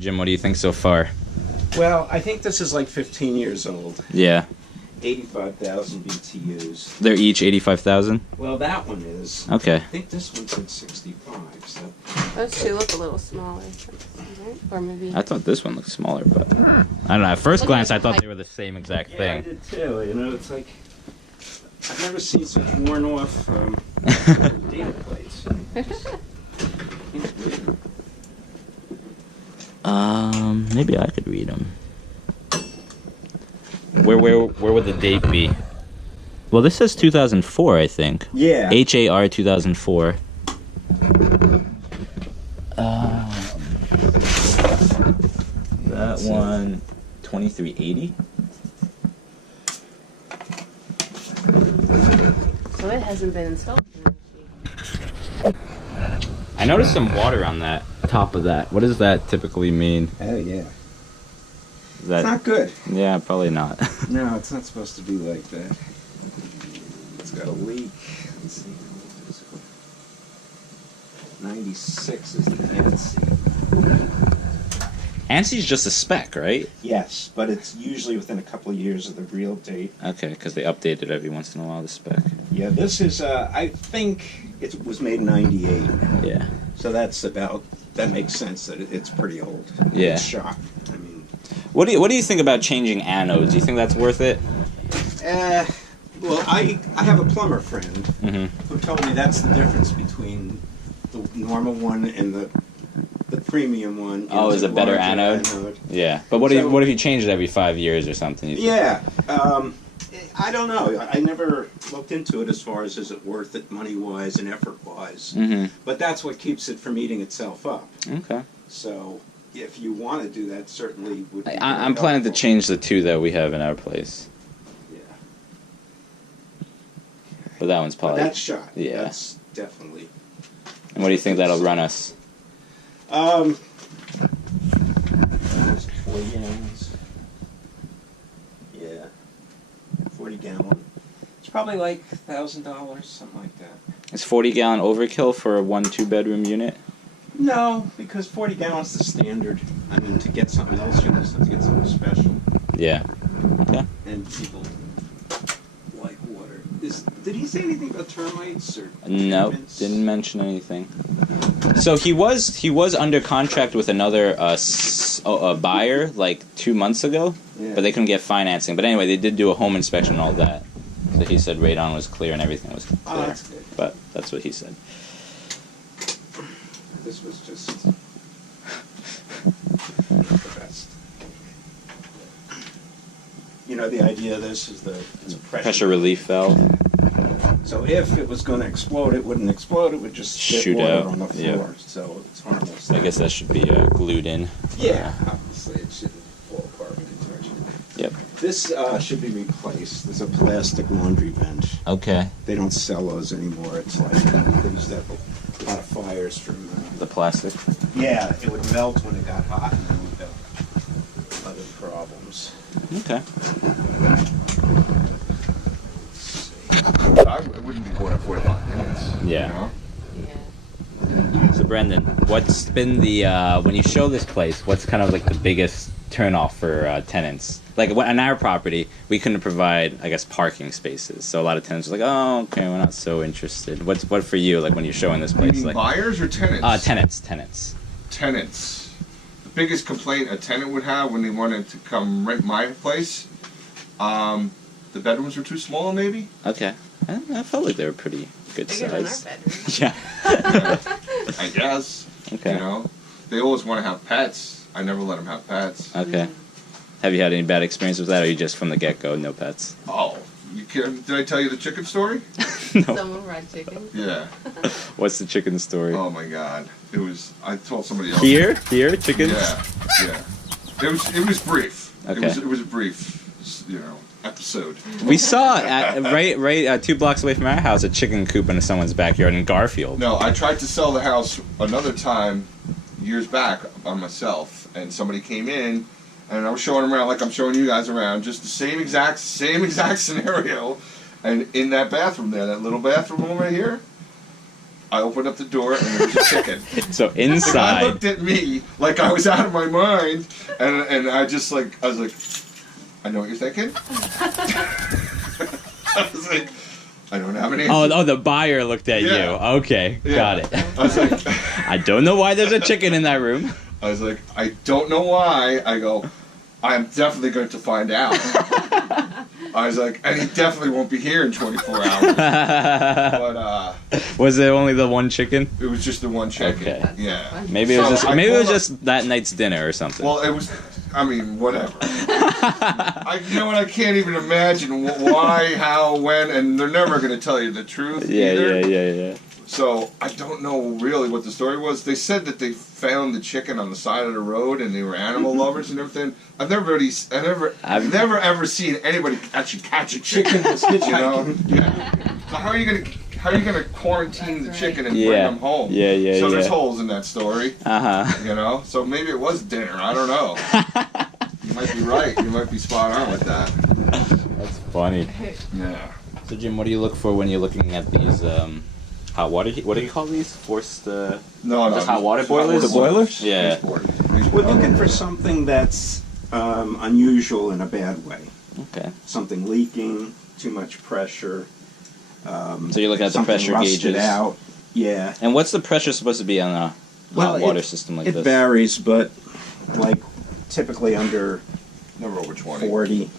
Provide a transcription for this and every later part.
Jim, what do you think so far? Well, I think this is like 15 years old. Yeah. 85,000 BTUs. They're each 85,000? Well, that one is. Okay. I think this one said 65, so. Those two look a little smaller, right? Or maybe. I thought this one looked smaller, but I don't know. At first glance, I thought they were the same exact Yeah, I thing. did too. You know, it's like I've never seen such worn off data plates. Maybe I could read them. Where would the date be? Well, this says 2004, I think. Yeah. HAR 2004. That one, 2380. So it hasn't been installed. I noticed some water on that top of that. What does that typically mean? Oh yeah. Is that, It's not good. yeah, probably not. No, it's not supposed to be like that. It's got a leak. Let's see. 96 is the ANSI. ANSI's just a spec, right? Yes, but it's usually within a couple of years of the real date. Okay, because they update it every once in a while, the spec. Yeah, this is, I think it was made in 98. Yeah. So that makes sense that it's pretty old. Yeah. It's shot. I mean. What do you think about changing anodes? Do you think that's worth it? Well, I have a plumber friend Mm-hmm. who told me that's the difference between the normal one and the premium one. Oh, is a better larger anode? Yeah. But what if you change it every 5 years or something? Yeah. I don't know. I never looked into it as far as is it worth it money-wise and effort-wise. Mm-hmm. But that's what keeps it from eating itself up. Okay. So if you want to do that, certainly would be I'm planning to change the two that we have in our place. Yeah. But that one's But probably... that's shot. Yeah. That's definitely. And what do you think that'll run us? 40 gallons. Yeah. 40 gallon. It's probably like $1,000, something like that. Is 40 gallon overkill for a 1-2 bedroom unit? No, because 40 gallons is the standard. I mean, to get something else, you just have to get something special. Yeah. Okay. And people like water. Did he say anything about termites or? No, treatments? didn't mention anything. So he was under contract with another buyer like 2 months ago, Yeah. but they couldn't get financing. But anyway, they did do a home inspection and all that. So he said radon was clear and everything was clear. Oh, that's good. But that's what he said. This was just the best. You know, the idea of this is it's a Pressure relief valve. So if it was going to explode, it wouldn't explode. It would just spit Shoot water out. on the Yeah. floor. So it's harmless. I guess that should be glued in. Yeah, obviously it shouldn't fall apart when you touch it. Yep. This should be replaced. There's a plastic laundry vent. Okay. They don't sell those anymore. It's like they used to have a lot of fires from. The plastic. Yeah, it would melt when it got hot, and then we'd have other problems. Okay. It wouldn't be more than 45 minutes. Yeah. You know? Yeah. So Brendan, what's been the when you show this place? What's kind of like the biggest turnoff for tenants? Like on our property, we couldn't provide, I guess, parking spaces. So a lot of tenants are like, "Oh, okay, we're not so interested." What for you? Like when you're showing this You place, mean like buyers or tenants? tenants. Tenants. The biggest complaint a tenant would have when they wanted to come rent my place, the bedrooms were too small, maybe. Okay, I felt like they were pretty good Bigger than our size. bedroom. Yeah. I guess. Okay. You know, they always want to have pets. I never let them have pets. Okay. Have you had any bad experience with that, or are you just from the get-go, no pets? Oh, you can't. Did I tell you the chicken story? No. Someone fried chicken. Yeah. What's the chicken story? Oh my God. It was. I told somebody else. Here, chickens. Yeah. Yeah. It was brief. Okay. It was a brief, episode. We saw right 2 blocks away from our house a chicken coop in someone's backyard in Garfield. No, I tried to sell the house another time years back by myself, and somebody came in, and I was showing them around like I'm showing you guys around, just the same exact scenario. And in that bathroom there, that little bathroom over here, I opened up the door and there was a chicken. So The guy inside. looked at me like I was out of my mind, and I was like, I know what you're thinking. I was like, I don't have any. Oh, the buyer looked at Yeah. you. Okay, Yeah. got it. I was like, I don't know why there's a chicken in that room. I was like, I don't know why. I go, I am definitely going to find out. I was like, and he definitely won't be here in 24 hours. But Was it only the one chicken? it was just the one chicken. Okay. Yeah. Maybe it was So just I called just that night's dinner or something. Well, it was. I mean, whatever. You know what? I can't even imagine why, how, when, and they're never going to tell you the truth. either. yeah. So I don't know really what the story was. They said that they found the chicken on the side of the road, and they were animal lovers and everything. I've never ever seen anybody actually catch a chicken. You know? Yeah. So how are you gonna quarantine the chicken and bring them home? Yeah. So there's holes in that story. Uh-huh. You know. So maybe it was dinner. I don't know. You might be right. You might be spot on with that. That's funny. Yeah. So Jim, what do you look for when you're looking at these hot water? What do you call these? Forced No. just hot water boilers? The boilers? Yeah. We're looking for something that's unusual in a bad way. Okay. Something leaking, too much pressure. So you're looking at the something pressure rusted gauges. out. Yeah. And what's the pressure supposed to be on a hot water system like it this? varies, but like typically under Never over 20. 40.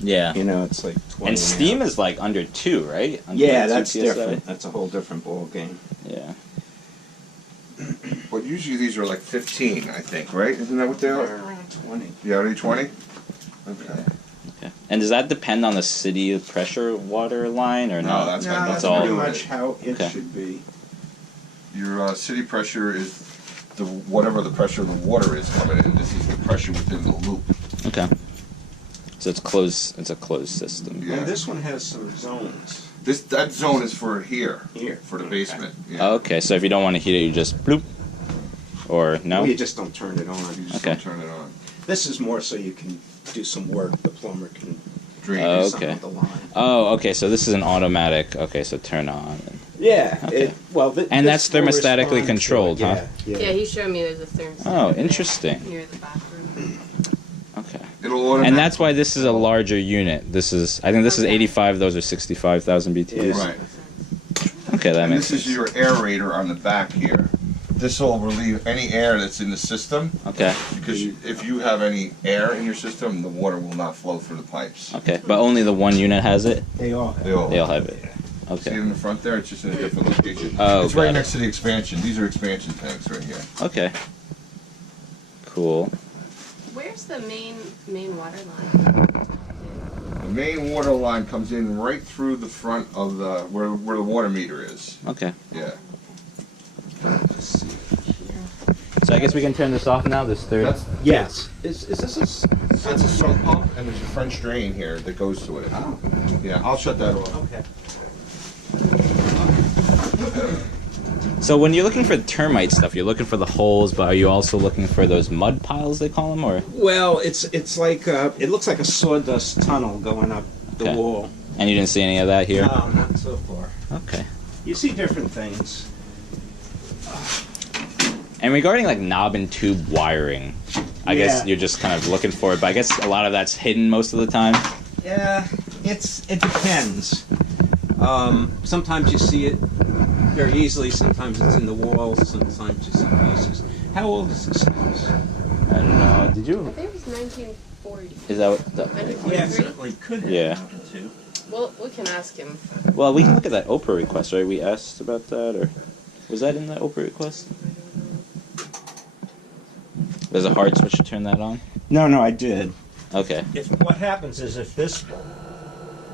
Yeah. You know, it's like 20. And steam now. is like under 2, right? Under Yeah, 2 that's PSI? different. That's a whole different ball game. Yeah. But usually these are like 15, I think, right? Isn't that what they are? Around 20. Yeah, only 20? Okay. Okay. And does that depend on the city pressure water line or No, no? that's No, how that's all. pretty much how it Okay. should be. Your city pressure is whatever the pressure of the water is coming in. This is the pressure within the loop. Okay. So it's closed. It's a closed system. Yeah. And this one has some zones That zone is for here, here. for the Okay. basement. Yeah. Okay. So if you don't want to heat it, you just bloop. Or no? Well, you just don't turn it on. You just Okay. don't turn it on. This is more so you can do some work. The plumber can Drain. Oh, do something okay. with the line. Oh, okay. So this is an automatic. Okay, so turn on. Yeah. Okay. this And that's will thermostatically respond to controlled, it. huh? Yeah. Yeah, he showed me there's a thermostat. Oh, right there interesting. Near the bathroom. Okay. It'll automatically. And that's why this is a larger unit. I think this is Okay. 85. Those are 65,000 BTUs. Right. Okay, that And makes this is sense. your aerator on the back here. This will relieve any air that's in the system, Okay. because if you have any air in your system, the water will not flow through the pipes. Okay. But only the one unit has it. They all have. They all have it. See it Okay. in the front there? It's just in a different location. Oh, it's right got it. next to the expansion. These are expansion tanks right here. Okay. Cool. Where's the main water line? The main water line comes in right through the front of the where the water meter is. Okay. Yeah. So I guess we can turn this off now. This third. That's Yes. Is this a... that's a sump pump, and there's a French drain here that goes to it. Oh, Yeah, I'll shut that off. okay. So when you're looking for termite stuff, you're looking for the holes, but are you also looking for those mud piles they call them, or? Well, it's like it looks like a sawdust tunnel going up the Okay. wall. And you didn't see any of that here? No, not so far. Okay. You see different things. And regarding like knob and tube wiring, I guess Yeah. you're just kind of looking for it, but I guess a lot of that's hidden most of the time. Yeah, it depends. Sometimes you see it very easily. Sometimes it's in the walls. Sometimes you see pieces. How old is this house? I don't know. Did I you? think it was 1940. Is that what? Yeah, it 1943? certainly could have. Yeah. Too. Well, we can ask him. Well, we can look at that Oprah request, right? We asked about that, or was that in that Oprah request? There's a hard switch to turn that on. No, I did. Okay. If what happens is if this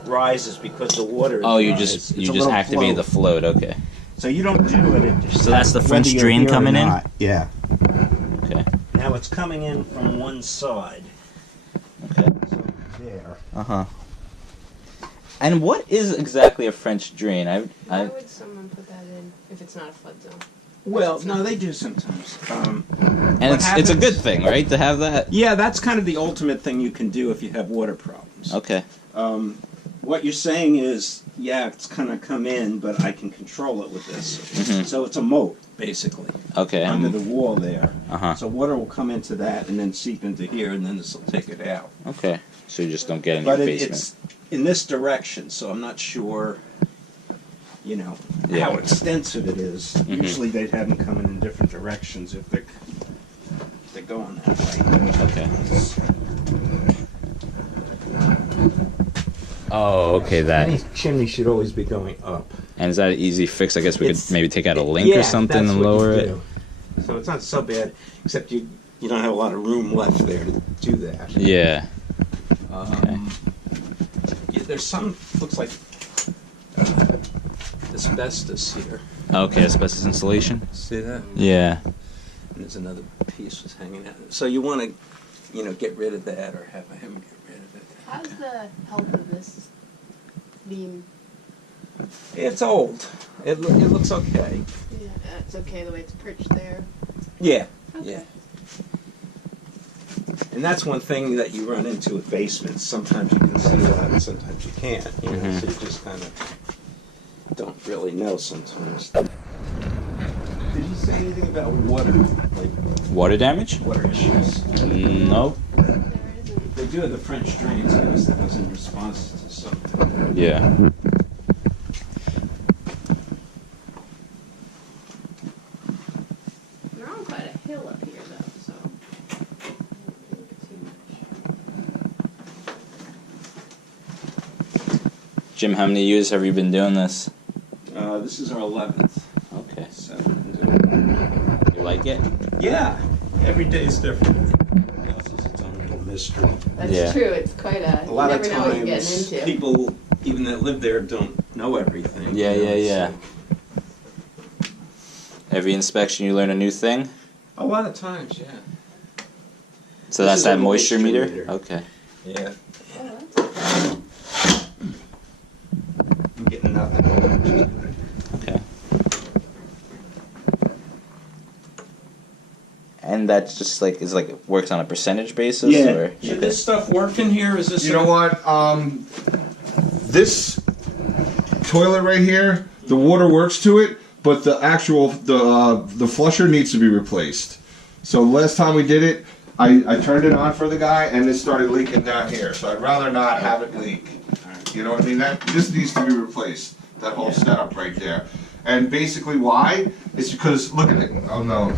rises because the water is Oh, you rise, just it's a little activate the float. float. Okay. So you don't do it. It just So that's the happens French whether you're drain here or coming in? not. Yeah. Okay. Now it's coming in from one side. Okay. So there. Uh huh. And what is exactly a French drain? Why would someone put that in if it's not a flood zone? Well, no, they do sometimes. and What it's a happens- good thing, right, to have that. Yeah, that's kind of the ultimate thing you can do if you have water problems. Okay. what you're saying is, yeah, it's gonna come in, but I can control it with this. Mhm. So it's a moat, basically, Okay. under the wall there. Uh-huh. So water will come into that and then seep into here, and then this will take it out. Okay. So you just don't get in But your it, basement. it's in this direction, so I'm not sure, you know, Yeah. how extensive it is. Mhm. Usually they'd have them coming in different directions if they're going that way. Okay. Oh, okay, that. Any chimney should always be going up. And is that an easy fix? I guess we could It's- maybe take out a link or something that's and what you lower it. do. So it's not so bad, except you don't have a lot of room left there to do that. Yeah. Yeah, there's some, looks like asbestos here. Okay, asbestos insulation. See that? Yeah. And there's another piece was hanging out. So you want to, get rid of that or have him get rid of it. How's the health of this beam? It's old. It looks okay. Yeah, it's okay the way it's perched there. Yeah. Okay. Yeah. And that's one thing that you run into with basements. Sometimes you can see that, and sometimes you can't. So you just kind of don't really know sometimes. Did you say anything about water, like Water damage? water issues? No. There isn't. They do have the French drains. I guess that was in response to something. Yeah. They're on quite a hill up here though, so I don't think too much. Jim, how many years have you been doing this? This is our 11th. Okay. So. You like it? Yeah. Every day is different. Everything else is its own little mystery. That's Yeah. true. It's quite a. A lot you of never know what you're times, getting into. people, even that live there, don't know everything. Yeah, you know, yeah. so- Every inspection you learn a new thing? A lot of times, yeah. So This that's is that a moisture moisture meter? meter. Okay. Yeah. Oh, that's I'm getting nothing. Okay. And that's just like works on a percentage basis or Should this stuff work in here? Is this? You know what? This toilet right here, the water works to it, but the actual the flusher needs to be replaced. So last time we did it, I turned it on for the guy, and it started leaking down here. So I'd rather not have it leak. You know what I mean? This needs to be replaced. That whole setup right there. And basically why? It's because, look at it. Oh no.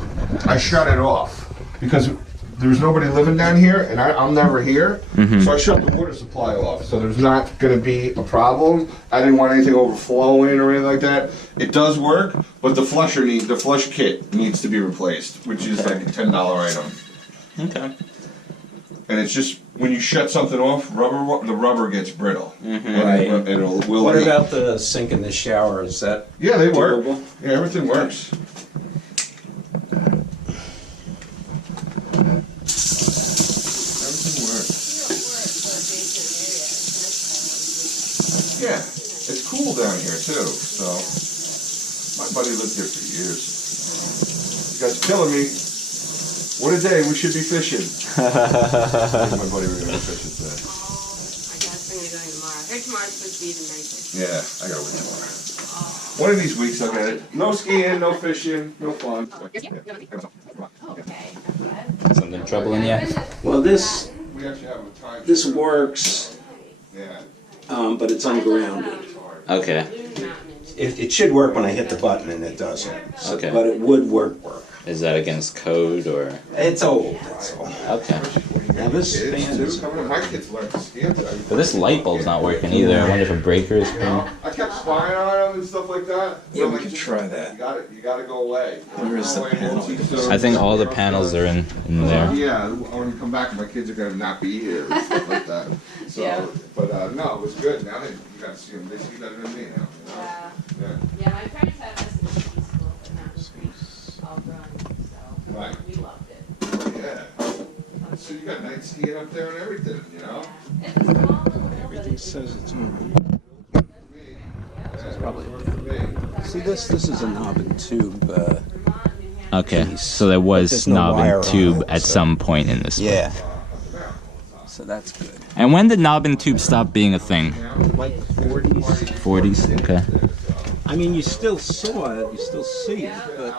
I shut it off. Because there's nobody living down here, and I'm never here. So I shut the water supply off. So there's not going to be a problem. I didn't want anything overflowing or anything like that. It does work, but the flush kit needs to be replaced, which is like a $10 item. Okay. And it's just, when you shut something off, the rubber gets brittle. Right. And will What leak. about the sink and the shower? Is that? Yeah, they work. doable? Yeah, everything works. Everything works. Yeah, it's cool down here too. So my buddy lived here for years. You guys are killing me. What a day! We should be fishing. Me and my buddy were gonna go fishing today. I guess I'm gonna go tomorrow. Or tomorrow's supposed to be even nicer. Yeah, I gotta wait tomorrow. One of these weeks I'll get it. No skiing, no fishing, no fun. Okay. Something troubling you? Well, this We actually have a time. works, Yeah. but it's ungrounded. Okay. It should work when I hit the button, and it doesn't. Okay. But it would work. Is that against code or? It's old. That's all. Okay. Now this fan Kids is. too. Coming up, my kids learn to ski today. But this light bulb's not working either. I wonder if a breaker is playing. I kept spying on them and stuff like that. Yeah, I'm we like, could just- try that. You gotta go away. Where is the Go away, panel? we'll teach them. I think all the panels are in there. Yeah, when you come back, my kids are gonna not be here and stuff like that. So, Yeah. but no, it was good. Now you gotta see them. They see better than me now. You know? Yeah. Yeah, my parents had us in ski school, but not in Greece, all growing, so Right. we loved it. Yeah. So you got night skiing up there and everything, you know? It's a small little hill, but Everything it's says it's on. Yeah, Probably. me. See this? This is a knob and tube. Vermont, New Hampshire. Okay. So there was There's no knob wire and on tube it, at so- some point in this. Yeah. So that's good. And when did knob and tube stop being a thing? Like the 40s. 40s. Okay. I mean, you still saw it, you still see it, but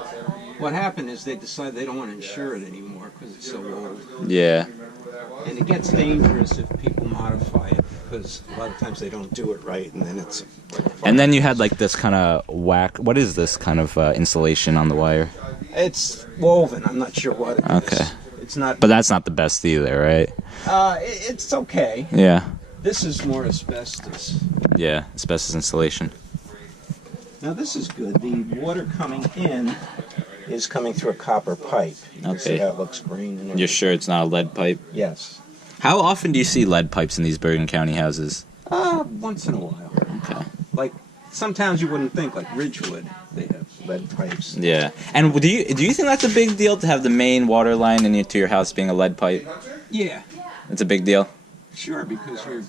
what happened is they decided they don't want to insure it anymore because it's so old. Yeah. And it gets dangerous if people modify it because a lot of times they don't do it right, and then it's. And then you had like this kind of whack. What is this kind of insulation on the wire? It's woven. I'm not sure what it is. Okay. It's not. But that's not the best either, right? It's okay. Yeah. This is more asbestos. Yeah. Asbestos insulation. Now this is good. The water coming in is coming through a copper pipe. You can see Okay. how it looks green. And You're sure it's not a lead pipe? Yes. How often do you see lead pipes in these Bergen County houses? Once in a while. Okay. Like some towns you wouldn't think, like Ridgewood, they have lead pipes. Yeah. And do you think that's a big deal to have the main water line to your house being a lead pipe? Yeah. It's a big deal? Sure, because you're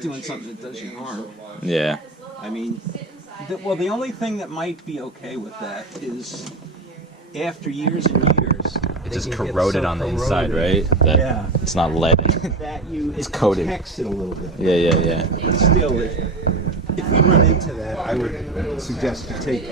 doing something that does you harm. Yeah. I mean, the only thing that might be okay with that is after years and years, It's just corroded on the inside, right? That Yeah. It's not lead. It's coated. protects it a little bit. Yeah. But still, if you run into that, I would suggest you take,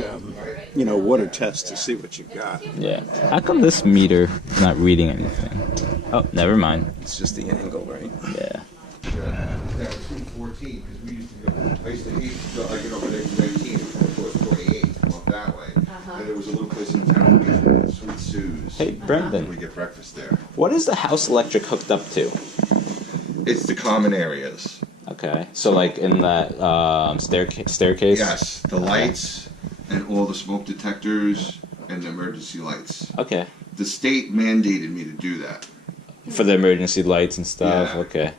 water test to see what you got. Yeah. How come this meter is not reading anything? Oh, never mind. It's just the angle, right? Yeah. Yeah, 214, because we used to go, I used to eat, I get over there to 19, before it was 28, come up that way. And there was a little place in town, we used to go to Sweet Sue's. Hey, Brendan. We get breakfast there. What is the house electric hooked up to? It's the common areas. Okay. So like in that staircase? Yes, the lights and all the smoke detectors and the emergency lights. Okay. The state mandated me to do that. For the emergency lights and stuff? Yeah. Okay.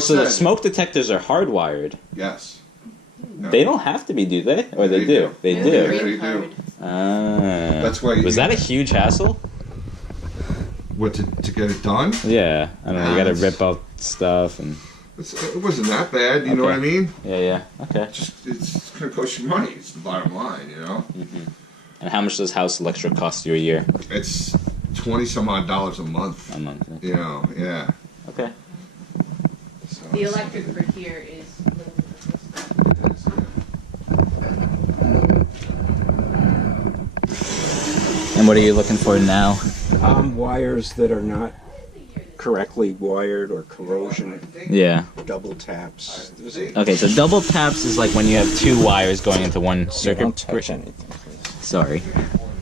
So the smoke detectors are hardwired. Yes. No. They don't have to be, do they? Or they do? They Yeah, do. they're They green do. card. Ah. That's why Was that a huge hassle? What, to get it done? Yeah. I don't know. You gotta It's- rip out stuff and. It wasn't that bad, you know what I Okay. mean? Yeah. Okay. It's gonna cost you money, it's the bottom line, you know? And how much does house electric cost you a year? It's 20 some odd dollars a month, A month. you know, yeah. Okay. So The electric for here is limited. And what are you looking for now? Wires that are not correctly wired or corrosion, Yeah. double taps. Okay, so double taps is like when you have two wires going into one circuit. Don't touch anything, please. Sorry.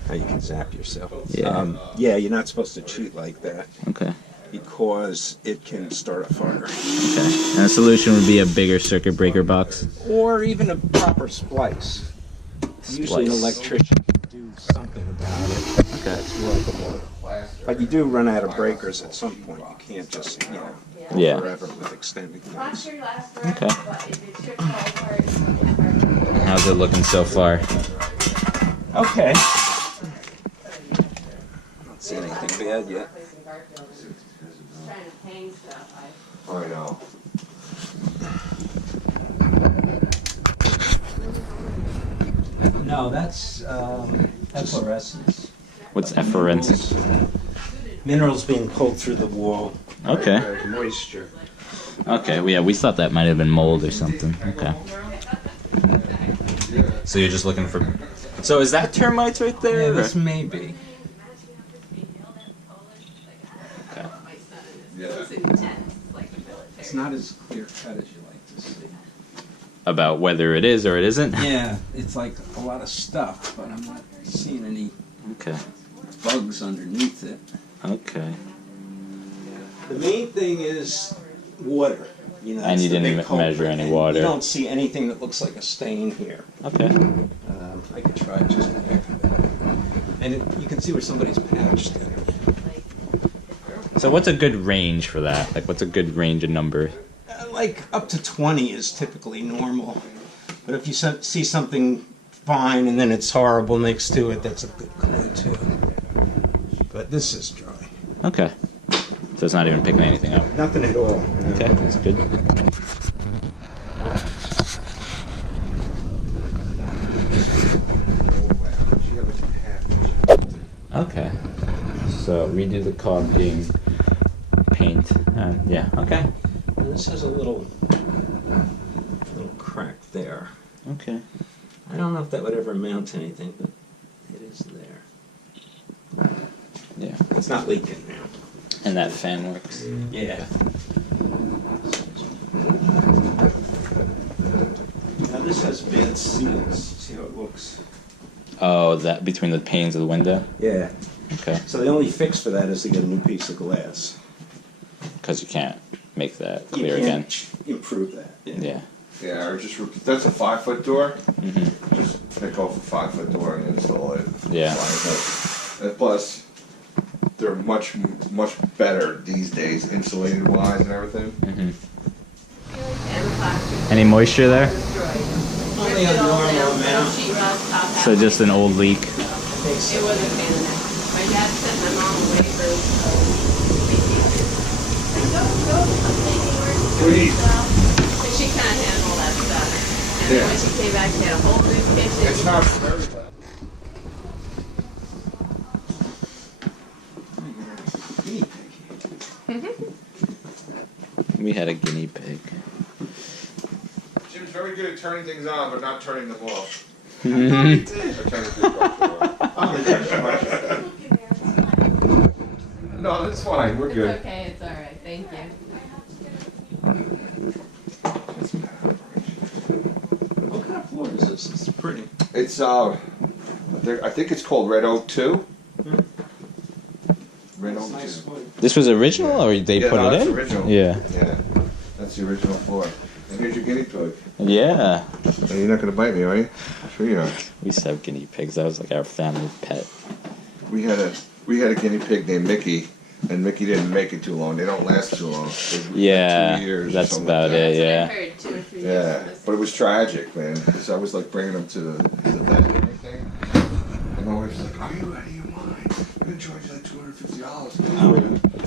How you can zap yourself. Yeah. You're not supposed to cheat like that Okay. because it can start a fire. Okay. And the solution would be a bigger circuit breaker box. Or even a proper splice. Usually an Splice. electrician can do something about it. Okay. That's workable. But you do run out of breakers at some point. You can't just, go Yeah. forever with extended Not ones. sure last forever, Okay. but if it should fall apart, it's hard. How's it looking so far? Okay. Don't see anything bad yet. Trying to hang stuff. I know. No, that's efflorescence. What's efference? Minerals being pulled through the wall. Okay. Moisture. Okay, well, yeah, we thought that might have been mold or something. Okay. So you're just looking for. So is that termites right there? Yeah, or- this may be. Okay. Yeah. It's not as clear cut as you like to see. About whether it is or it isn't? Yeah, it's like a lot of stuff, but I'm not seeing any Okay. bugs underneath it. Okay. The main thing is water. And that's you the didn't big culprit. measure any And water. You don't see anything that looks like a stain here. Okay. I could try just a heck of it. And you can see where somebody's patched it. So what's a good range for that? Like, what's a good range of number? Like up to 20 is typically normal. But if you see something fine and then it's horrible next to it, that's a good clue too. But this is dry. Okay. So it's not even picking anything up. Nothing at all. Okay, that's good. Okay. So redo the caulking, paint. Yeah. Okay. And this has a little crack there. Okay. I don't know if that would ever mount to anything, but it is there. Yeah. It's not leaking now. And that fan works. Yeah. Now this has bad seals. See how it looks? Oh, that between the panes of the window. Yeah. Okay. So the only fix for that is to get a new piece of glass. Because you can't make that You clear again. can't improve that. Yeah. Yeah, or just that's a 5-foot door. Mm-hmm. Just pick off a 5-foot door and install it. Yeah. And plus, they're much better these days, insulated wise and everything. Mm-hmm. And the plastic Any moisture there? destroyed. Only a Ripped it all normal down, amount. sheetrock, top half. So just an old leak. It wasn't a pain in the neck. My dad sent my mom away for vacation. Like, go, I'm taking work. Sweet. But she can't handle that stuff. And then when she came back, she had a whole new kitchen. It's not very bad. We had a guinea pig. Jim's very good at turning things on, but not turning them off. Mm-hmm. Or turning things off. No, that's fine. We're It's good. okay, it's alright, thank you. What kind of floor is this? It's pretty. It's I think it's called Red Oak 2. Red Oak 2. This was original, or they put no, it that's in? original. Yeah. Yeah, that's the original floor. And here's your guinea pig. Yeah. You're not gonna bite me, are you? Sure you are. We used to have guinea pigs. That was like our family pet. We had a guinea pig named Mickey, and Mickey didn't make it too long. They don't last too long. Yeah, 2 years. or that's something about like that. it. Yeah. I heard 2 or 3 years Yeah, from this. but it was tragic, man, because I was like bringing them to the vet and everything. And my wife's like, "Are you out of your mind? I'm gonna charge you like $250."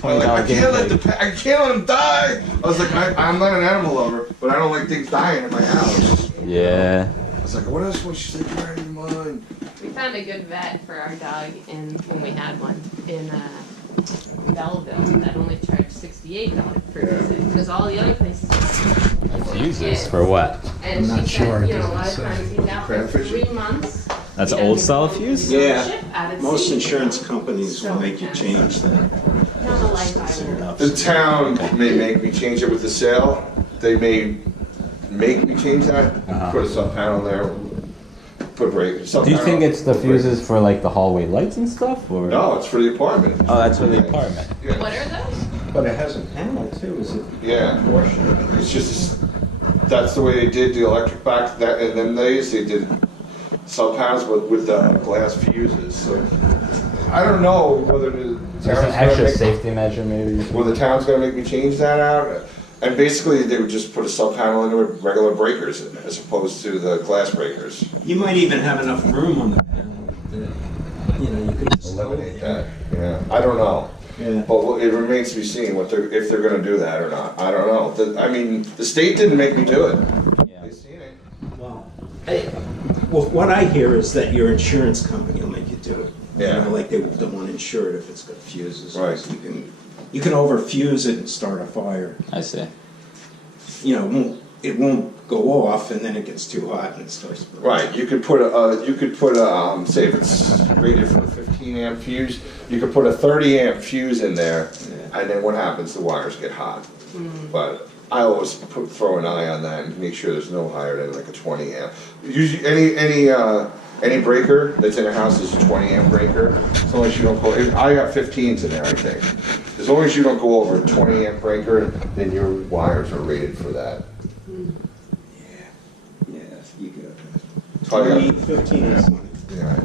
I'm like, I can't let them die. I was like, I'm not an animal lover, but I don't like things dying in my house. Yeah. I was like, what else? She's like, you're out of your mind. We found a good vet for our dog when we had one in Belleville that only charged $68 per visit because all the other places. Fuses for what? And I'm not she sure. said, you know, a lot of times he's out for Crayfish? 3 months. That's He an old doesn't style go fuse? to the Yeah. ship out at Most sea. insurance companies will make you change that. Not a life island. The town may make me change it with the sale. They may make me change that. Put a sub panel there. Put break. Do you think it's the fuses for like the hallway lights and stuff, or? No, it's for the apartment. Oh, that's for the apartment. Yeah. What are those? But it has a panel too, is it? Yeah. It's just that's the way they did the electric back that in them days. They did sub panels with glass fuses. So I don't know whether the There's an town's extra gonna make, safety measure, maybe. well, the town's gonna make me change that out. And basically, they would just put a sub panel in with regular breakers in, as opposed to the glass breakers. You might even have enough room on the panel that, you know, you could Eliminate that. Yeah, I don't know. Yeah. But it remains to be seen if they're going to do that or not. I don't know. I mean, the state didn't make me do it. Yeah. They seen it. Well, what I hear is that your insurance company will make you do it. Yeah. You know, like they don't want to insure it if it's got fuses. Right. You can overfuse it and start a fire. I see. You know, it won't go off, and then it gets too hot and it starts burning. Right. You could put say if it's rated for a 15 amp fuse, you could put a 30 amp fuse in there, Yeah. and then what happens? The wires get hot. But I always throw an eye on that and make sure there's no higher than like a 20 amp. Usually, any breaker that's in a house is a 20 amp breaker. As long as you don't go, I got 15s in there, I think. As long as you don't go over a 20 amp breaker, then your wires are rated for that. Yeah, you got So I got- 15 is fine. Yeah.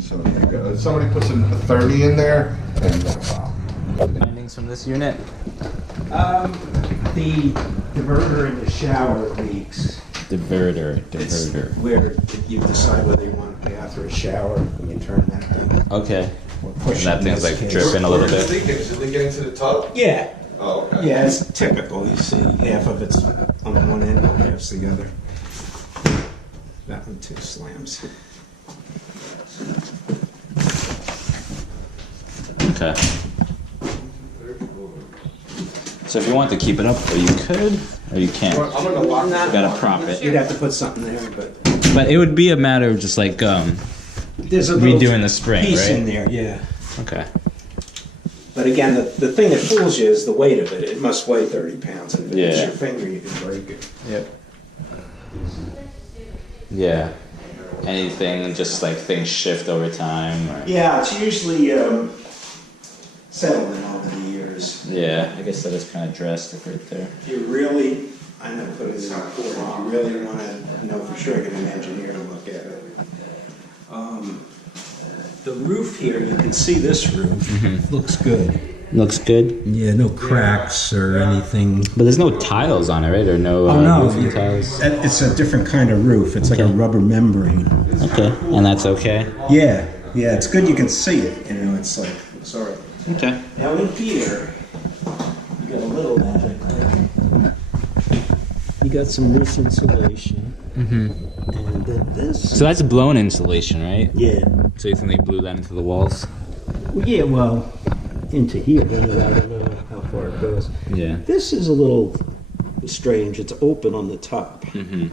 So you got, somebody puts a 30 in there, and wow. Findings from this unit? The diverter in the shower leaks. Diverter. It's where you decide whether you want a bath or a shower when you turn that thing. Okay. Or And push that it in thing's this like case. dripping a little Where is bit. it leaking? Is it leaking into the tub? Yeah. Oh, okay. Yeah, it's typical. You see half of it's on one end and half's the other. That one too slams. Okay. So if you want to keep it up, or you could, or you can't. I'm gonna lock You that. gotta prop it. You'd have to put something there, but But it would be a matter of just like there's a little redoing the spring, piece in right? there, yeah. Okay. But again, the thing that fools you is the weight of it. It must weigh 30 pounds, and if it hits Yeah. your finger, you can break it. Yep. Yeah. Anything, just like things shift over time, or Yeah, it's usually settled in over the years. yeah. I guess that is kind of drastic right there. You really, I know, put it in the report, if you really want to know for sure, get an engineer to look at it. The roof here, you can see this roof, looks good. Looks good, Yeah, no cracks or anything. but there's no tiles on it, right? Or no Oh no, roofing tiles. it's a different kind of roof. It's like a rubber membrane. Okay, and that's okay. Yeah, it's good you can see it. You know, it's like, it's all right. Okay. Now in here, you got a little attic. You got some roof insulation. And then this. So that's blown insulation, right? Yeah. So you think they blew that into the walls? Yeah, well, into here. I don't know how far it goes. Yeah. This is a little strange. It's open on the top. Mm-hmm.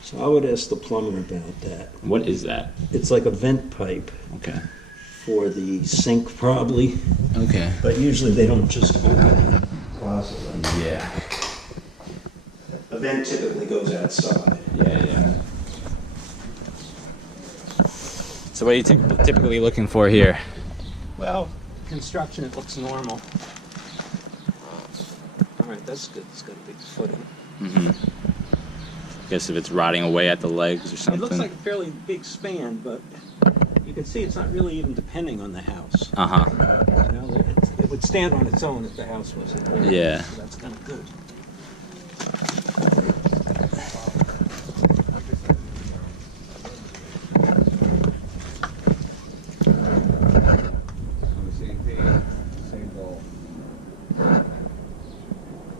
So I would ask the plumber about that. What is that? It's like a vent pipe Okay. for the sink, probably. Okay. But usually they don't just open the closet. Yeah. A vent typically goes outside. Yeah. So what are you typically looking for here? Well, construction, it looks normal. All right, that's good. It's got a big footing. Mm-hmm. Guess if it's rotting away at the legs or something. It looks like a fairly big span, but you can see it's not really even depending on the house. Uh-huh. You know, it would stand on its own if the house wasn't there. Yeah. So that's kind of good.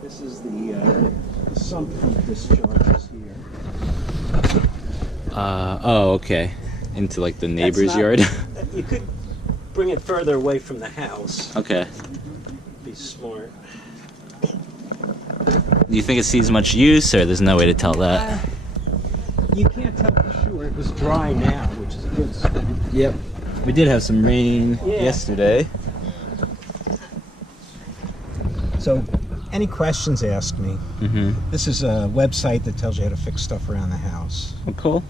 This is the sump pump discharges here. Oh, okay. Into like the neighbor's That's yard? not- You could bring it further away from the house. Okay. Be smart. Do you think it sees much use, or there's no way to tell that? You can't tell for sure. It was dry now, which is a good sign. Yep. We did have some rain Yeah. yesterday. So, any questions, ask me. Mm-hmm. This is a website that tells you how to fix stuff around the house. Oh, cool.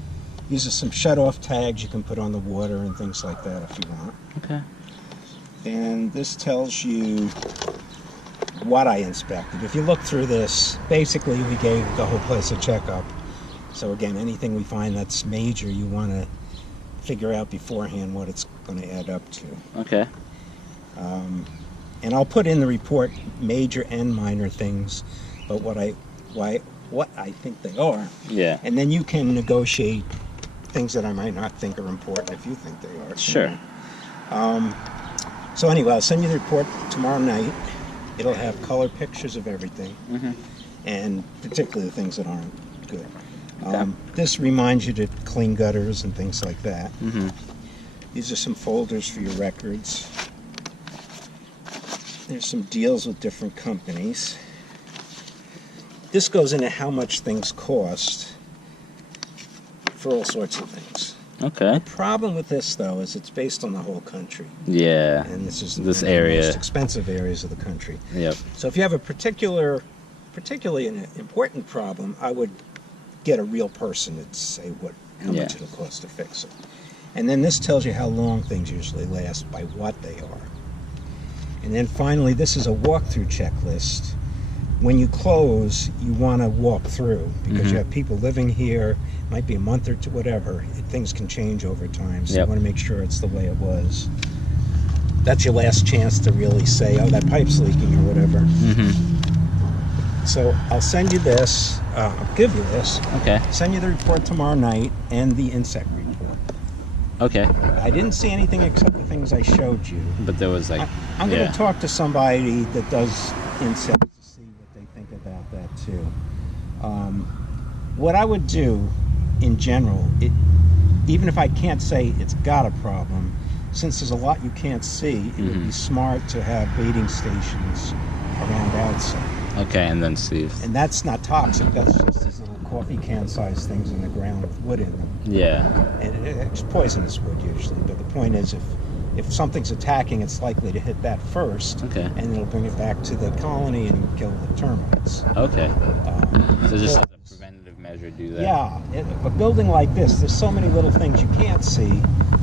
Uses some shut-off tags you can put on the water and things like that if you want. Okay. And this tells you what I inspected. If you look through this, basically we gave the whole place a checkup. So again, anything we find that's major, you want to figure out beforehand what it's going to add up to. Okay. And I'll put in the report major and minor things, but what I think they are. Yeah. And then you can negotiate things that I might not think are important if you think they are. Sure. So anyway, I'll send you the report tomorrow night. It'll have color pictures of everything, and particularly the things that aren't good. Okay. This reminds you to clean gutters and things like that. Mm-hmm. These are some folders for your records. There's some deals with different companies. This goes into how much things cost for all sorts of things. Okay. The problem with this, though, is it's based on the whole country. Yeah. And this is This the area. most expensive areas of the country. Yep. So if you have a particularly an important problem, I would get a real person to say how much it'll cost to fix it. And then this tells you how long things usually last by what they are. And then finally, this is a walkthrough checklist. When you close, you want to walk through because you have people living here, might be a month or two, whatever. Things can change over time, so you want to make sure it's the way it was. That's your last chance to really say, oh, that pipe's leaking or whatever. So I'll send you this, I'll give you this. Okay. Send you the report tomorrow night and the insect report. Okay. I didn't see anything except the things I showed you. But there was like. I'm going to talk to somebody that does insects to see what they think about that too. What I would do in general, even if I can't say it's got a problem, since there's a lot you can't see, it would be smart to have baiting stations around outside. Okay, and then sleeves. And that's not toxic. That's just these little coffee can sized things in the ground with wood in them. Yeah. And it's poisonous wood usually. But the point is, if something's attacking, it's likely to hit that first. Okay. And it'll bring it back to the colony and kill the termites. Okay. So just as a preventative measure, do that. Yeah. A building like this, there's so many little things you can't see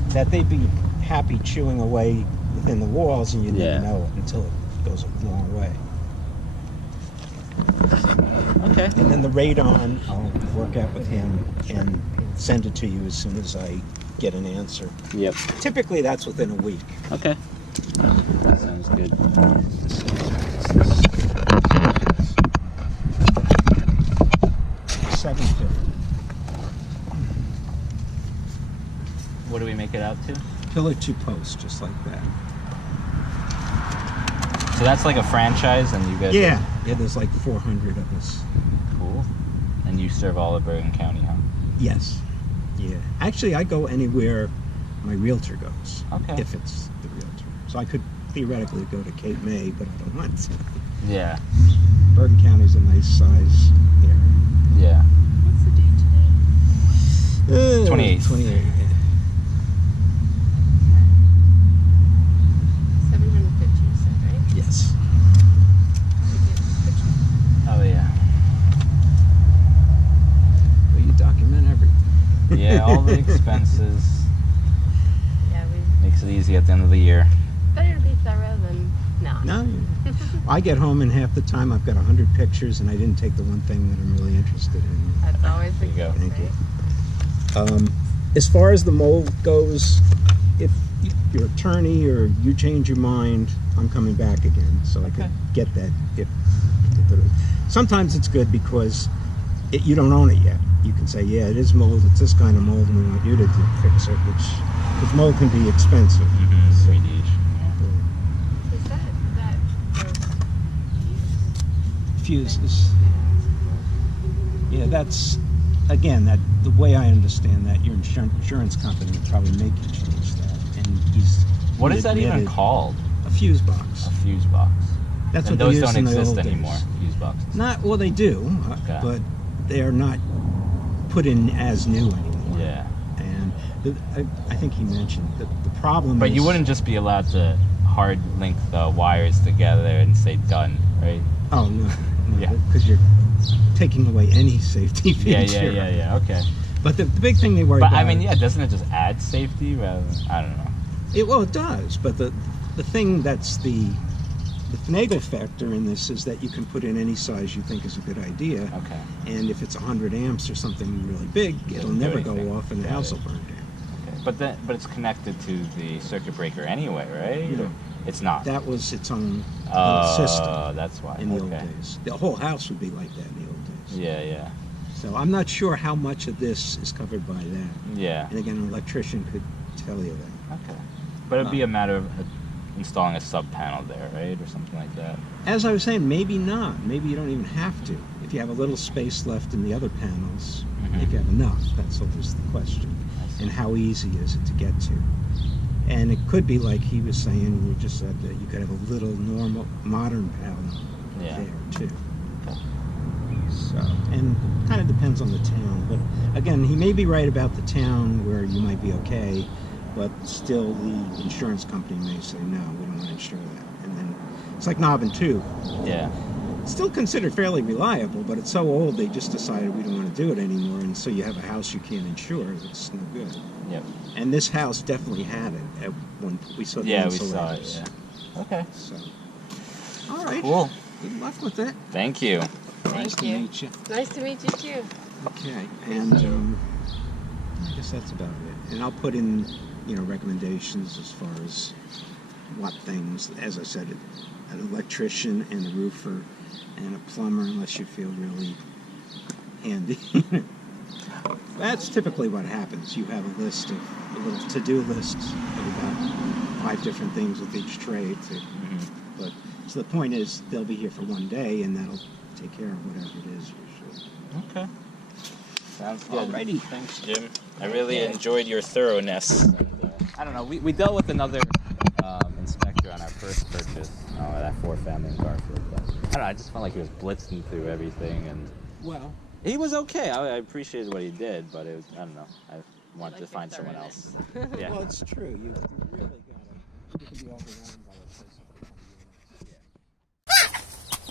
that they'd be happy chewing away within the walls, and you never know it until it goes a long way. Okay. And then the radon, I'll work out with him and send it to you as soon as I get an answer. Yep. Typically, that's within a week. Okay. That sounds good. $750. What do we make it out to? Pillar to post, just like that. So that's like a franchise, and you guys. Yeah. Yeah. There's like 400 of us. Cool. And you serve all of Bergen County, huh? Yes. Yeah. Actually, I go anywhere my realtor goes. Okay. If it's the realtor. So I could theoretically go to Cape May, but I don't want to. Yeah. Bergen County's a nice size area. Yeah. What's the date today? 28th. 28th. Yeah. 750, you said, right? Yes. Oh yeah. Well, you document everything. Yeah, all the expenses. Yeah, we Makes it easy at the end of the year. better to be thorough than not. No, I get home and half the time I've got 100 pictures and I didn't take the one thing that I'm really interested in. That's always the There you case, go. Thank right? you. As far as the mold goes, if your attorney or you change your mind, I'm coming back again, so I could Okay. get that. Sometimes it's good because you don't own it yet. You can say, yeah, it is mold, it's this kind of mold, and we want you to fix it, because mold can be expensive. Mm-hmm. 3D. Yeah. Is that Fuses. Yeah, that's, again, that the way I understand that, your insurance company would probably make you change that. And What is that even admitted- called? A fuse box. A fuse box. That's And what they those used don't in the exist old anymore. days. Fuse boxes. Not, well, they do, Okay. but they are not put in as new anymore. Yeah. And I think he mentioned that the problem But is... you wouldn't just be allowed to hard link the wires together and say done, right? Oh, no. Yeah. Because you're taking away any safety Yeah, feature. yeah. Okay. But the big thing they worry But about... I mean, yeah, doesn't it just add safety rather than, I don't know. Well, it does, but the thing that's the finagle factor in this is that you can put in any size you think is a good idea. Okay. And if it's 100 amps or something really big, it'll Doesn't do never go anything. off and the Got house it. will burn down. Okay. But it's connected to the circuit breaker anyway, right? No. It's not. That was its own little system That's why. in the old Okay. days. The whole house would be like that in the old days. Yeah. So I'm not sure how much of this is covered by that. Yeah. And again, an electrician could tell you that. Okay. But it'd be a matter of installing a sub panel there, right? Or something like that. As I was saying, maybe not. Maybe you don't even have to. If you have a little space left in the other panels, Mhm. if you have enough, that's always the question. And how easy is it to get to? And it could be like he was saying, you just said that you could have a little normal, modern panel Yeah. there too. Okay. So, and kind of depends on the town. But again, he may be right about the town where you might be okay, but still the insurance company may say, no, we don't want to insure that. And then it's like knob and tube. Yeah. It's still considered fairly reliable, but it's so old they just decided we don't want to do it anymore, and so you have a house you can't insure. It's no good. Yep. And this house definitely had it at one. We saw the Yeah, we saw it. insulators. Yeah. Okay. So, all right. Cool. Good luck with that. Thank you. Nice to you. meet you. Nice to meet you too. Okay, and I guess that's about it. And I'll put in, recommendations as far as what things. As I said, an electrician and a roofer and a plumber, unless you feel really handy. That's typically what happens. You have a little to-do list of about 5 different things with each trade. But so the point is, they'll be here for one day, and that'll take care of whatever it is usually. Okay. Sounds good. Alrighty. Thanks, Jim. I really enjoyed your thoroughness. And, I don't know. We dealt with another inspector on our first purchase, that 4-family in Garfield. But I don't know. I just felt like he was blitzing through everything, and Well, he was okay. I appreciated what he did, but it was, I don't know. I wanted to find someone else. Yeah. well, it's true. You really gotta. You can be overwhelmed.